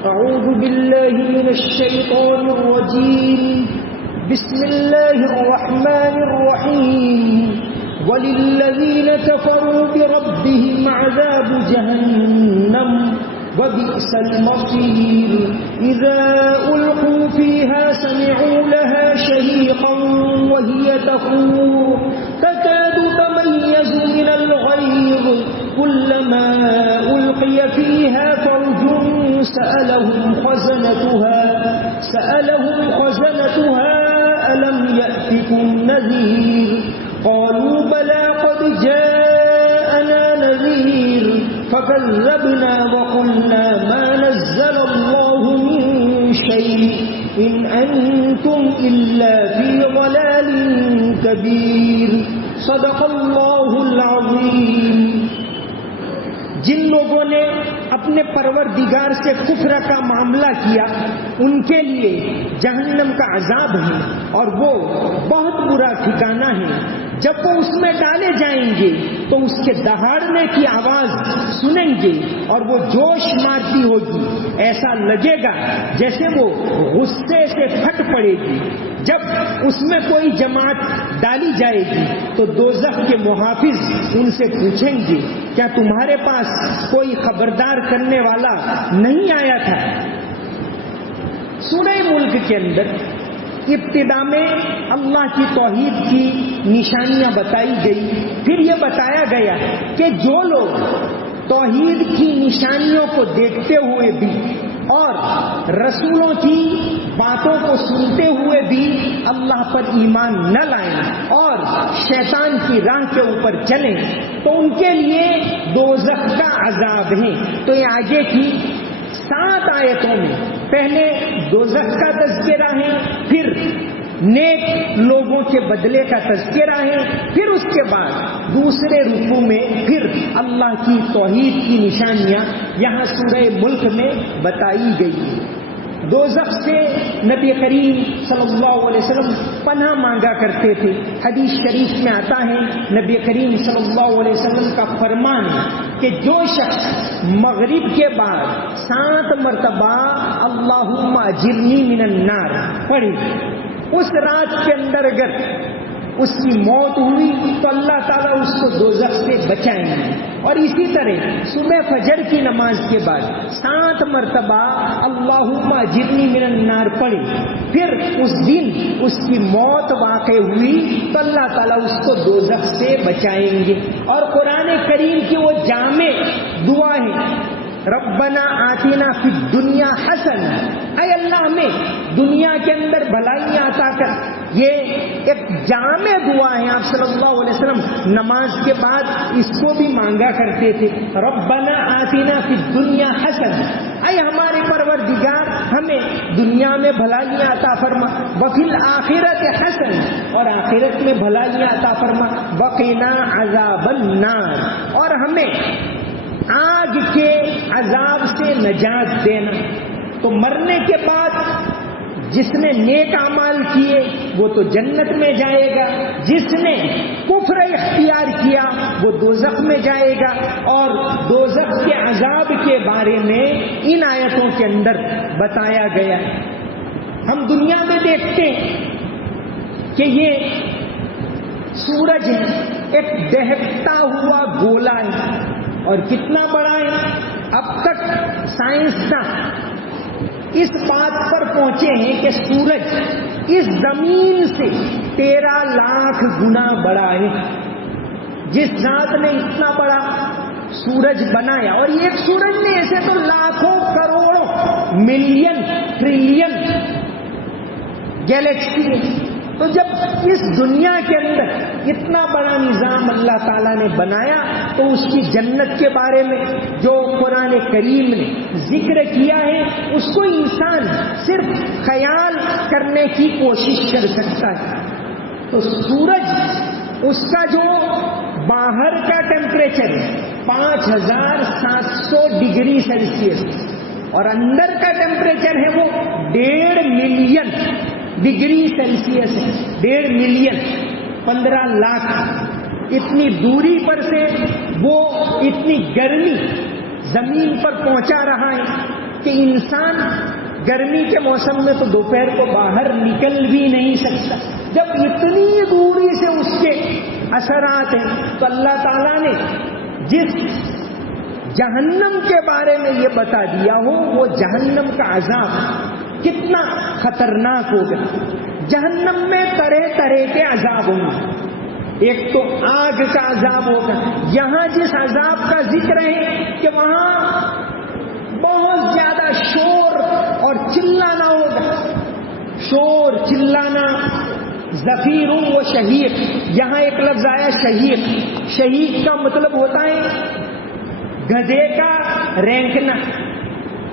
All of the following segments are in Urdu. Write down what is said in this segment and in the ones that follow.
أعوذ بالله من الشيطان الرجيم. بسم الله الرحمن الرحيم. وللذين كفروا بربهم عذاب جهنم وبئس المصير. إذا ألقوا فيها سمعوا لها شهيقا وهي تفور تكاد تميز من الغيظ كلما ألقي فيها فوج سألهم خزنتها ألم يأتكم نذير قالوا بلى قد جاءنا نذير فكذبنا وقلنا ما نزل الله من شيء إن أنتم إلا في ضلال كبير. صدق اللہ العظیم. جن لوگوں نے اپنے پروردگار سے کفر کا معاملہ کیا ان کے لیے جہنم کا عذاب ہے اور وہ بہت برا ٹھکانہ ہے. جب وہ اس میں ڈالے جائیں گے تو اس کے دہاڑنے کی آواز سنیں گے اور وہ جوش مارتی ہوگی. ایسا لگے گا جیسے وہ غصے سے پھٹ پڑے گی. جب اس میں کوئی جماعت ڈالی جائے گی تو دوزخ کے محافظ ان سے پوچھیں گے کیا تمہارے پاس کوئی خبردار کرنے والا نہیں آیا تھا؟ سورہ ملک کے اندر ابتدا میں اللہ کی توحید کی نشانیاں بتائی گئی. پھر یہ بتایا گیا کہ جو لوگ توحید کی نشانیوں کو دیکھتے ہوئے بھی اور رسولوں کی باتوں کو سنتے ہوئے بھی اللہ پر ایمان نہ لائیں اور شیطان کی راہ کے اوپر چلیں تو ان کے لیے دوزخ کا عذاب ہے. تو یہ آگے کی 7 آیتوں میں پہلے دوزخ کا تذکرہ ہے, پھر نیک لوگوں کے بدلے کا تذکرہ ہے, پھر اس کے بعد دوسرے رکوع میں پھر اللہ کی توحید کی نشانیاں یہاں سورہ ملک میں بتائی گئی. دوزخ سے نبی کریم صلی اللہ علیہ وسلم پناہ مانگا کرتے تھے. حدیث شریف میں آتا ہے نبی کریم صلی اللہ علیہ وسلم کا فرمان ہے کہ جو شخص مغرب کے بعد 7 مرتبہ اللہم اجرنی من النار پڑھی, اس رات کے اندر اگر اس کی موت ہوئی تو اللہ تعالیٰ اس کو دوزخ سے بچائیں گے. اور اسی طرح صبح فجر کی نماز کے بعد 7 مرتبہ اللہم اجرنی من النار پڑھی, پھر اس دن اس کی موت واقع ہوئی تو اللہ تعالیٰ اس کو دوزخ سے بچائیں گے. اور قرآن کریم کی وہ جامع دعا ہے ربنا آتنا فی الدنیا حسن, اے اللہ ہمیں دنیا کے اندر بھلائیاں عطا کر. یہ ایک جامع دعا ہے. آپ صلی اللہ علیہ وسلم نماز کے بعد اس کو بھی مانگا کرتے تھے ربنا آتنا فی الدنیا حسن, اے ہمارے پروردگار ہمیں دنیا میں بھلائیاں عطا فرما, وفی الآخرت حسن, اور آخرت میں بھلائیاں عطا فرما, وقنا عذاب النار, اور ہمیں آگ کے عذاب سے نجات دینا. تو مرنے کے بعد جس نے نیک اعمال کیے وہ تو جنت میں جائے گا, جس نے کفر اختیار کیا وہ دوزخ میں جائے گا. اور دوزخ کے عذاب کے بارے میں ان آیتوں کے اندر بتایا گیا. ہم دنیا میں دیکھتے ہیں کہ یہ سورج ایک دہتا ہوا گولا ہے اور کتنا بڑا ہے. اب تک سائنسداں اس بات پر پہنچے ہیں کہ سورج اس زمین سے 13 لاکھ گنا بڑا ہے. جس ذات نے اتنا بڑا سورج بنایا, اور یہ ایک سورج نہیں, ایسے تو لاکھوں کروڑوں ملین ٹریلین گیلیکسی ہے. تو جب اس دنیا کے اندر اتنا بڑا نظام اللہ تعالیٰ نے بنایا تو اس کی جنت کے بارے میں جو قرآن کریم نے ذکر کیا ہے اس کو انسان صرف خیال کرنے کی کوشش کر سکتا ہے. تو سورج اس کا جو باہر کا ٹیمپریچر 5700 ڈگری سیلسیس اور اندر کا ٹیمپریچر ہے وہ 1.5 ملین ڈگری سیلسیس ہے. 1.5 ملین 15 لاکھ. اتنی دوری پر سے وہ اتنی گرمی زمین پر پہنچا رہا ہے. کہ انسان گرمی کے موسم میں تو دوپہر کو باہر نکل بھی نہیں سکتا، جب اتنی دوری سے اس کے اثرات ہیں، تو اللہ تعالیٰ نے جس جہنم کے بارے میں یہ بتا دیا ہو، وہ جہنم کا عذاب کتنا خطرناک ہوگا۔ جہنم میں طرح طرح کے عذاب ہوں گے، ایک تو آگ کا عذاب ہوگا۔ یہاں جس عذاب کا ذکر ہے کہ وہاں بہت زیادہ شور اور چلانا ہوگا، شور چلانا، زفیر و شہیق، یہاں ایک لفظ آیا شہیق، شہیق کا مطلب ہوتا ہے گدھے کا رینکنا۔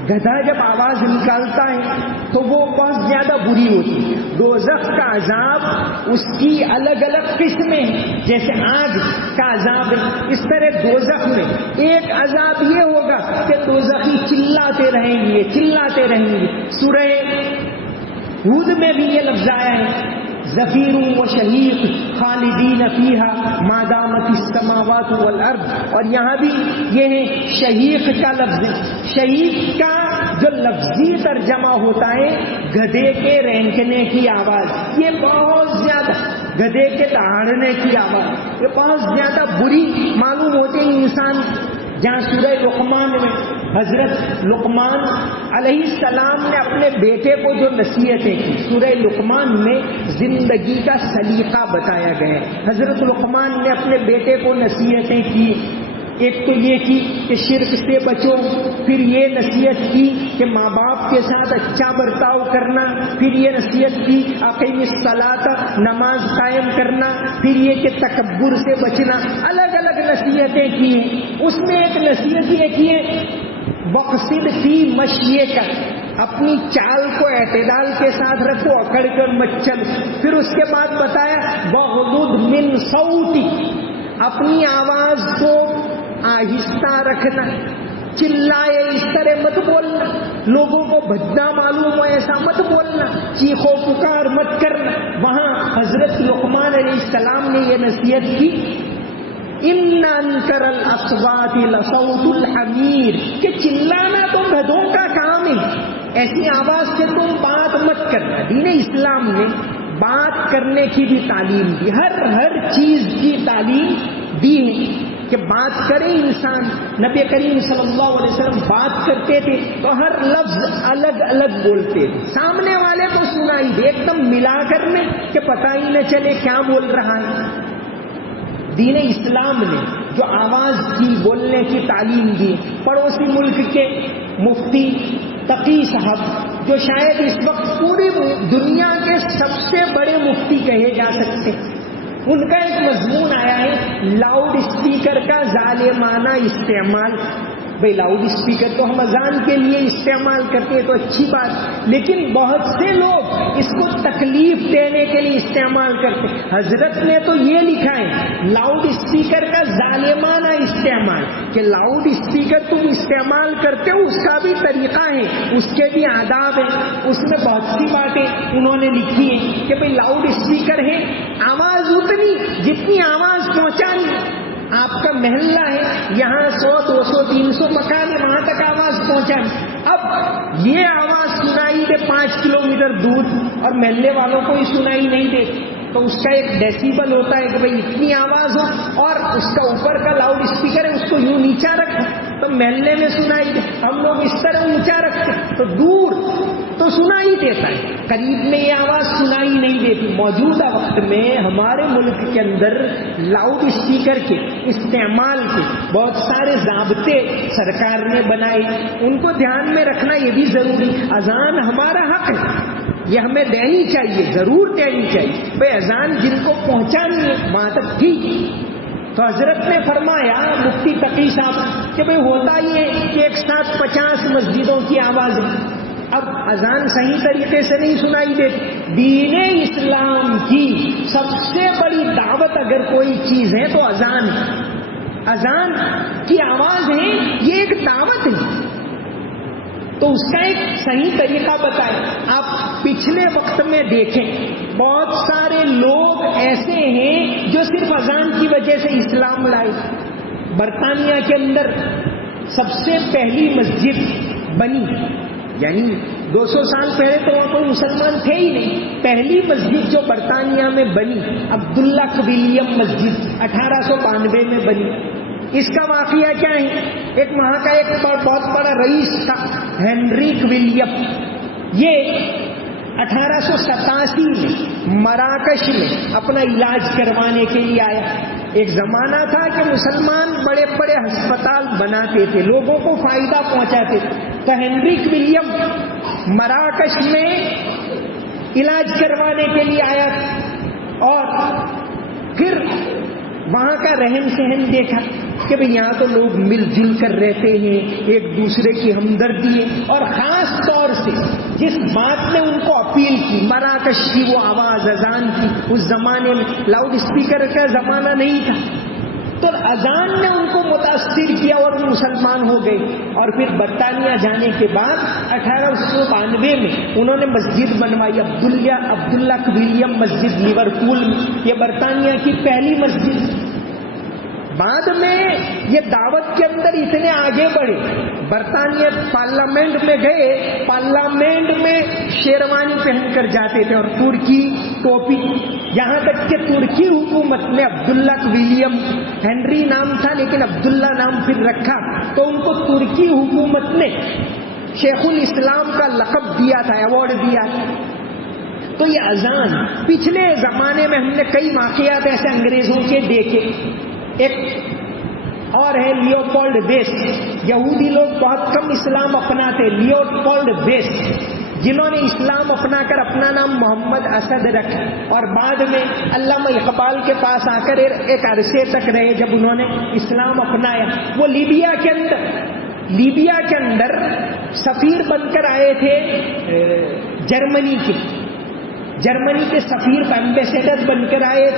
گدھا جب آواز نکالتا ہے تو وہ بہت زیادہ بری ہوتی ہے۔ دوزخ کا عذاب اس کی الگ الگ قسمیں ہیں، جیسے آگ کا عذاب ہے، اس طرح دوزخ میں ایک عذاب یہ ہوگا کہ دوزخی چلاتے رہیں گے، چلاتے رہیں گے۔ سورہ ہود میں بھی یہ لفظ آیا ہے، زفیر و شہیق خالدین فیہا ما دامت السماوات والارض، اور یہاں بھی یہ ہے شہیق کا لفظ۔ شہیق کا جو لفظی ترجمہ ہوتا ہے گدھے کے رینکنے کی آواز، یہ بہت زیادہ، گدھے کے دہاڑنے کی آواز، یہ بہت زیادہ بری معلوم ہوتی ہے انسان۔ جہاں سورہ لقمان میں حضرت لقمان علیہ السلام نے اپنے بیٹے کو جو نصیحتیں کی، سورہ لقمان میں زندگی کا سلیقہ بتایا گیا ہے۔ حضرت لقمان نے اپنے بیٹے کو نصیحتیں کی، ایک تو یہ کی کہ شرک سے بچو، پھر یہ نصیحت کی کہ ماں باپ کے ساتھ اچھا برتاؤ کرنا، پھر یہ نصیحت کی اقیم الصلاۃ، نماز قائم کرنا، پھر یہ کہ تکبر سے بچنا، الگ الگ نصیحتیں کی ہیں۔ اس میں ایک نصیحت یہ کی ہے وقصد فی مشیک، اپنی چال کو اعتدال کے ساتھ رکھو، اکڑ کر مت چل۔ پھر اس کے بعد بتایا وغضض من صوتی، اپنی آواز کو آہستہ رکھنا، چلائے اس طرح مت بولنا، لوگوں کو بھدا معلوم ہو ایسا مت بولنا، چیخو پکار مت کرنا۔ وہاں حضرت لقمان علیہ السلام نے یہ نصیحت کی ان انکر الاصوات لصوت الحمیر، کہ چلانا تو گدھوں کا کام ہے، ایسی آواز سے تم بات مت کرنا۔ دین اسلام نے بات کرنے کی بھی تعلیم دی، ہر چیز کی تعلیم دی ہے کہ بات کرے انسان۔ نبی کریم صلی اللہ علیہ وسلم بات کرتے تھے تو ہر لفظ الگ الگ بولتے تھے، سامنے والے کو سنائی دے، ایک دم ملا کر میں کہ پتہ ہی نہ چلے کیا بول رہا ہے۔ دین اسلام نے جو آواز کی، بولنے کی تعلیم دی، پڑوسی ملک کے مفتی تقی صاحب، جو شاید اس وقت پوری دنیا کے سب سے بڑے مفتی کہے جا سکتے، ان کا ایک مضمون آیا ہے لاؤڈ اسپیکر کا ظالمانہ استعمال۔ بھائی لاؤڈ اسپیکر تو ہم اذان کے لیے استعمال کرتے ہیں تو اچھی بات، لیکن بہت سے لوگ اس کو تکلیف دینے کے لیے استعمال کرتے۔ حضرت نے تو یہ لکھا ہے لاؤڈ اسپیکر کا ظالمانہ استعمال، کہ لاؤڈ اسپیکر تم استعمال کرتے ہو اس کا بھی طریقہ ہے، اس کے بھی آداب ہیں۔ اس میں بہت سی باتیں انہوں نے لکھی ہیں کہ بھائی لاؤڈ اسپیکر ہے، آواز اتنی جتنی آواز پہنچانی، آپ کا محلہ ہے، یہاں 100 200 300 مکان ہے، وہاں تک آواز پہنچانی۔ اب یہ آواز سنائی دے 5 کلومیٹر دور اور محلے والوں کو ہی سنائی نہیں دے، تو اس کا ایک ڈیسیبل ہوتا ہے کہ بھئی اتنی آواز ہو، اور اس کا اوپر کا لاؤڈ اسپیکر ہے اس کو یوں نیچا رکھو تو محلے میں سنائی دے۔ ہم لوگ اس طرح اونچا رکھتے تو دور تو سنائی دیتا ہے، قریب میں یہ آواز سنائی نہیں دیتی۔ موجودہ وقت میں ہمارے ملک کے اندر لاؤڈ اسپیکر کے استعمال کے بہت سارے ضابطے سرکار نے بنائے، ان کو دھیان میں رکھنا یہ بھی ضروری۔ اذان ہمارا حق ہے، یہ ہمیں دینی چاہیے، ضرور دینی چاہیے۔ بھائی اذان جن کو پہنچانی ہے وہاں تک ٹھیک۔ تو حضرت نے فرمایا مفتی تقی صاحب کہ بھئی ہوتا یہ ہے کہ ایک ساتھ 50 مسجدوں کی آواز ہے، اب اذان صحیح طریقے سے نہیں سنائی دیتی۔ دین اسلام کی سب سے بڑی دعوت اگر کوئی چیز ہے تو اذان ہے، اذان کی آواز ہے، یہ ایک دعوت ہے، تو اس کا ایک صحیح طریقہ بتائیں۔ آپ پچھلے وقت میں دیکھیں بہت سارے لوگ ایسے ہیں جو صرف اذان کی وجہ سے اسلام لائے۔ برطانیہ کے اندر سب سے پہلی مسجد بنی، یعنی 200 سال پہلے تو وہاں کوئی مسلمان تھے ہی نہیں. پہلی مسجد جو برطانیہ میں بنی عبداللہ کویلیم مسجد 1892 میں بنی. اس کا واقعہ کیا ہے؟ ایک وہاں کا ایک بہت بڑا رئیس تھا ہنری کویلیم. یہ 1887 میں مراکش میں اپنا علاج کروانے کے لیے آیا. ایک زمانہ تھا کہ مسلمان بڑے بڑے ہسپتال بناتے تھے، لوگوں کو فائدہ پہنچاتے تھے. تو ہنری کویلیم مراکش میں علاج کروانے کے لیے آیا اور پھر وہاں کا رہن سہن دیکھا کہ بھئی یہاں تو لوگ مل جل کر رہتے ہیں، ایک دوسرے کی ہمدردی ہے. اور خاص طور سے جس بات نے ان کو اپیل کی، مراکش کی وہ آواز اذان کی. اس زمانے میں لاؤڈ اسپیکر کا زمانہ نہیں تھا، تو اذان نے ان کو متاثر کیا اور وہ مسلمان ہو گئے. اور پھر برطانیہ جانے کے بعد 1892 میں انہوں نے مسجد بنوائی، عبداللہ کویلیم مسجد لیورپول میں. یہ برطانیہ کی پہلی مسجد. بعد میں یہ دعوت کے اندر اتنے آگے بڑھے، برطانیہ پارلیمنٹ میں گئے، پارلیمنٹ میں شیروانی پہن کر جاتے تھے اور ترکی ٹوپی. یہاں تک کہ ترکی حکومت نے عبداللہ کویلیم، ہنری نام تھا لیکن عبداللہ نام پھر رکھا، تو ان کو ترکی حکومت نے شیخ الاسلام کا لقب دیا تھا، ایوارڈ دیا تھا. تو یہ اذان پچھلے زمانے میں ہم نے کئی واقعات ایسے انگریزوں کے دیکھے. ایک اور ہے لیوپولڈ بیسٹ. یہودی لوگ بہت کم اسلام اپناتے. لیوپولڈ بیسٹ جنہوں نے اسلام اپنا کر اپنا نام محمد اسد رکھا اور بعد میں علامہ اقبال کے پاس آ کر ایک عرصے تک رہے جب انہوں نے اسلام اپنایا. وہ لیبیا کے اندر سفیر بن کر آئے تھے جرمنی کے سفیر ایمبیسیڈر بن کر آئے،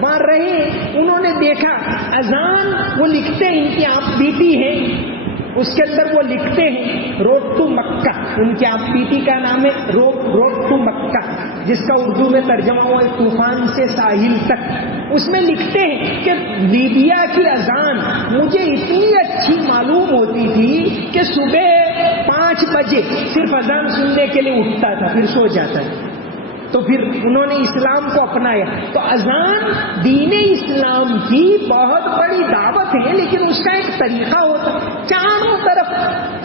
وہاں رہے. انہوں نے دیکھا اذان وہ لکھتے ہیں، ان کی آپ بیٹی ہے، اس کے اندر وہ لکھتے ہیں روڈ ٹو مکہ. ان کی آپ بیٹی کا نام ہے روڈ ٹو مکہ، جس کا اردو میں ترجمہ ہوا ہے طوفان سے ساحل تک. اس میں لکھتے ہیں کہ لیبیا کی اذان مجھے اتنی اچھی معلوم ہوتی تھی کہ صبح 5 بجے صرف اذان سننے کے لیے اٹھتا تھا، پھر سو جاتا تھا. تو پھر انہوں نے اسلام کو اپنایا. تو اذان دین اسلام کی بہت بڑی دعوت ہے، لیکن اس کا ایک طریقہ ہوتا ہے. چاروں طرف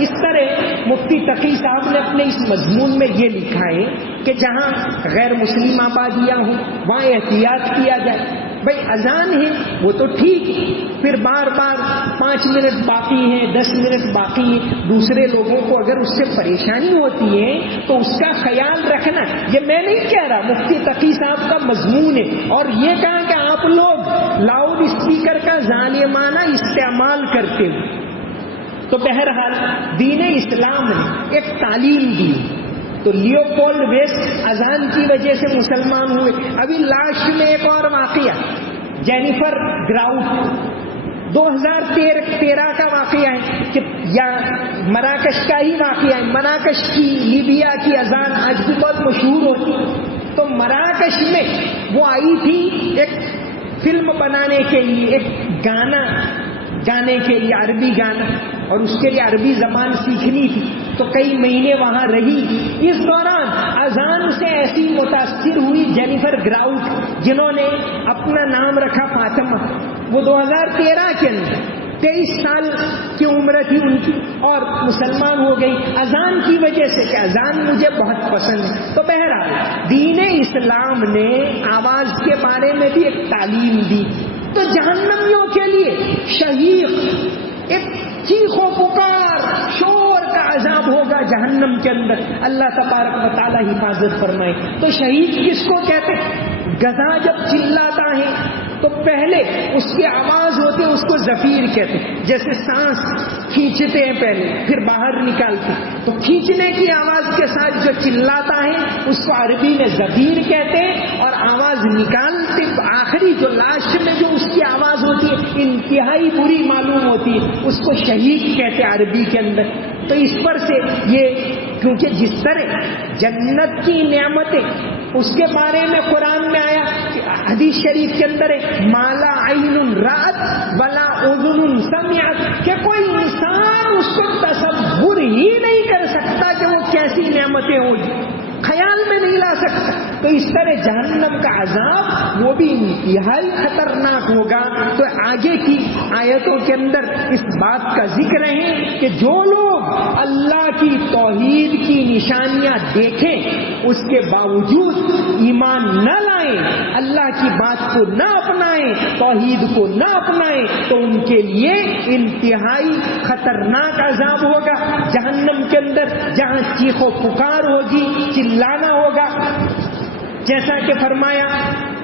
اس طرح مفتی تقی صاحب نے اپنے اس مضمون میں یہ لکھا ہے کہ جہاں غیر مسلم آبادیاں ہوں وہاں احتیاط کیا جائے. بھائی اذان ہے وہ تو ٹھیک ہے، پھر بار بار 5 منٹ باقی ہیں، 10 منٹ باقی ہیں، دوسرے لوگوں کو اگر اس سے پریشانی ہوتی ہے تو اس کا خیال رکھنا. یہ میں نہیں کہہ رہا، مفتی تقی صاحب کا مضمون ہے. اور یہ کہا کہ آپ لوگ لاؤڈ اسپیکر کا ظالمانہ استعمال کرتے ہو. تو بہرحال دین اسلام نے ایک تعلیم دی. تو لیوپولڈ بیسٹ اذان کی وجہ سے مسلمان ہوئے. ابھی لاش میں ایک اور واقعہ، جینیفر گراؤٹ 2013 کا واقعہ ہے کہ یا مراکش کا ہی واقعہ ہے. مراکش کی لیبیا کی اذان آج بھی بہت مشہور ہوتی. تو مراکش میں وہ آئی تھی ایک فلم بنانے کے لیے، ایک گانا گانے کے لیے، عربی گانا، اور اس کے لیے عربی زبان سیکھنی تھی. تو کئی مہینے وہاں رہی. اس دوران اذان سے ایسی متاثر ہوئی جینیفر گراؤٹ، جنہوں نے اپنا نام رکھا فاطمہ. وہ 2013 کے اندر 23 سال کی عمر تھی ان کی، اور مسلمان ہو گئی اذان کی وجہ سے کہ اذان مجھے بہت پسند ہے. تو بہرحال دین اسلام نے آواز کے بارے میں بھی ایک تعلیم دی. تو جہنمیوں کے لیے شہیق، ایک چیخ و پکار، شور کا عذاب ہوگا جہنم کے اندر. اللہ تبارک و تعالی حفاظت فرمائے. تو شہید کس کو کہتے ہیں؟ گدھا جب چلاتا ہے تو پہلے اس کی آواز ہوتی ہے، اس کو زفیر کہتے ہیں. جیسے سانس کھینچتے ہیں پہلے پھر باہر نکالتے، تو کھینچنے کی آواز کے ساتھ جو چلاتا ہے اس کو عربی میں زفیر کہتے ہیں. اور آواز نکالتے آخری جو لاسٹ میں جو اس کی آواز ہوتی ہے انتہائی بری معلوم ہوتی ہے، اس کو شہید کہتے ہیں عربی کے اندر. تو اس پر سے یہ، کیونکہ جس طرح جنت کی نعمتیں اس کے بارے میں قرآن میں آیا، حدیث شریف کے اندر ہے مالا عین رات ولا اذن سمعت، کہ کوئی انسان اس کو تصور ہی نہیں کر تو اس طرح جہنم کا عذاب وہ بھی انتہائی خطرناک ہوگا. تو آگے کی آیتوں کے اندر اس بات کا ذکر ہے کہ جو لوگ اللہ کی توحید کی نشانیاں دیکھیں اس کے باوجود ایمان نہ لائیں, اللہ کی بات کو نہ اپنائیں, توحید کو نہ اپنائیں, تو ان کے لیے انتہائی خطرناک عذاب ہوگا جہنم کے اندر, جہاں چیخ و پکار ہوگی, چلانا ہوگا. جیسا کہ فرمایا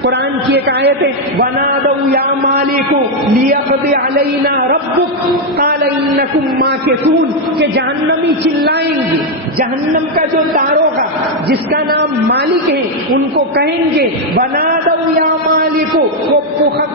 قرآن کی ایک آیت ہے, وَنَادَوْا يَا مَالِكُ لِيَقْضِ عَلَيْنَا رَبُّكَ قَالَ إِنَّكُمْ مَاكِثُونَ, کہ جہنمی چلائیں گے, جہنم کا جو داروغہ جس کا نام مالک ہے ان کو کہیں گے وَنَادَوْا يَا مَالِكُ, وہ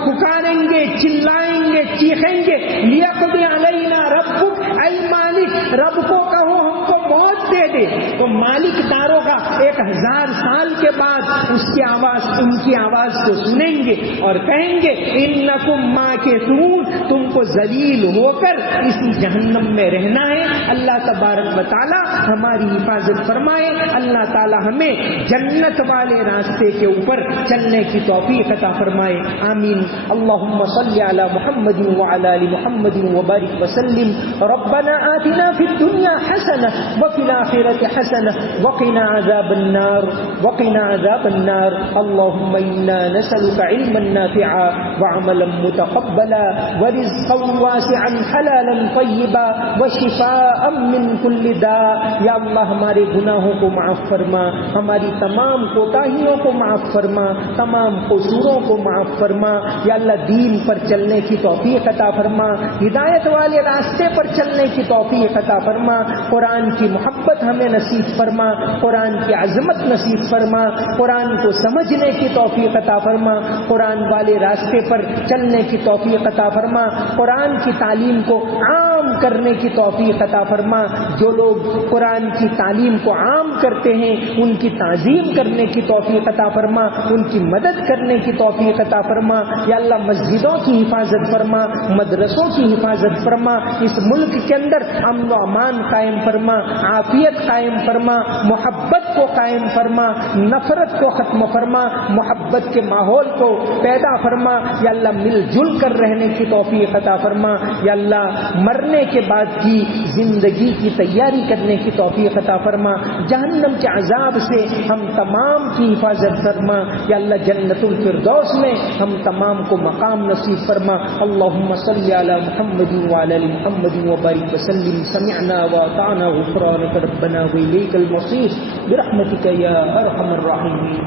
پکاریں گے, چلائیں گے, چیخیں گے, لِيَقْضِ عَلَيْنَا رَبُّكَ, اے مالک رب کو کہو ہم کو موت دے دے. تو مالک داروغہ 1000 سال کے بعد اس کی آواز, ان کی آواز کو سنیں گے اور کہیں گے انکم ماکثون, تم کو ذلیل ہو کر اسی جہنم میں رہنا ہے. اللہ تبارک و تعالی ہماری حفاظت فرمائے, اللہ تعالی ہمیں جنت والے راستے کے اوپر چلنے کی توفیق عطا فرمائے, آمین. اللہم صلی علی محمد وعلی آل محمد وبارک وسلم. ربنا آتنا فی الدنیا حسنہ وفی الآخرۃ حسنہ وقنا عذاب النار وقنا عذاب النار. اللهم إنا نسألك علما نافعا وعملا متقبلا ورزقا واسعا حلالا طيبا وشفاء من كل داء. یا اللہ ہمارے گناہوں کو معاف فرما, ہماری تمام کوتاہیوں کو معاف فرما, تمام قصوروں کو معاف فرما. یا اللہ دین پر چلنے کی توفیق عطا فرما, ہدایت والے راستے پر چلنے کی توفیق عطا فرما. قرآن کی محبت ہمیں نصیب فرما, قرآن کی عظمت نصیب فرما, قرآن کو سمجھنے کی توفیق عطا فرما, قرآن والے راستے پر چلنے کی توفیق عطا فرما, قرآن کی تعلیم کو عام کرنے کی توفیق عطا فرما. جو لوگ قرآن کی تعلیم کو عام کرتے ہیں ان کی تعظیم کرنے کی توفیق عطا فرما, ان کی مدد کرنے کی توفیق عطا فرما. یا اللہ مسجدوں کی حفاظت فرما, مدرسوں کی حفاظت فرما, اس ملک کے اندر امن و امان قائم فرما, عافیت قائم فرما, محبت کو قائم فرما, نفرت کو ختم فرما, محبت کے ماحول کو پیدا فرما. یا اللہ مل جل کر رہنے کی توفیق عطا فرما. یا اللہ مرنے کے بعد کی زندگی کی تیاری کرنے کی توفیق عطا فرما. جہنم کے عذاب سے ہم تمام کی حفاظت فرما. یا اللہ جنت الفردوس میں ہم تمام کو مقام نصیب فرما. اللہم صلی علی محمد وعلی آل محمد وبارک وسلم. سمعنا واطعنا غفرانک ربنا والیک المصیر برحمتک یا ارحم الراحمین.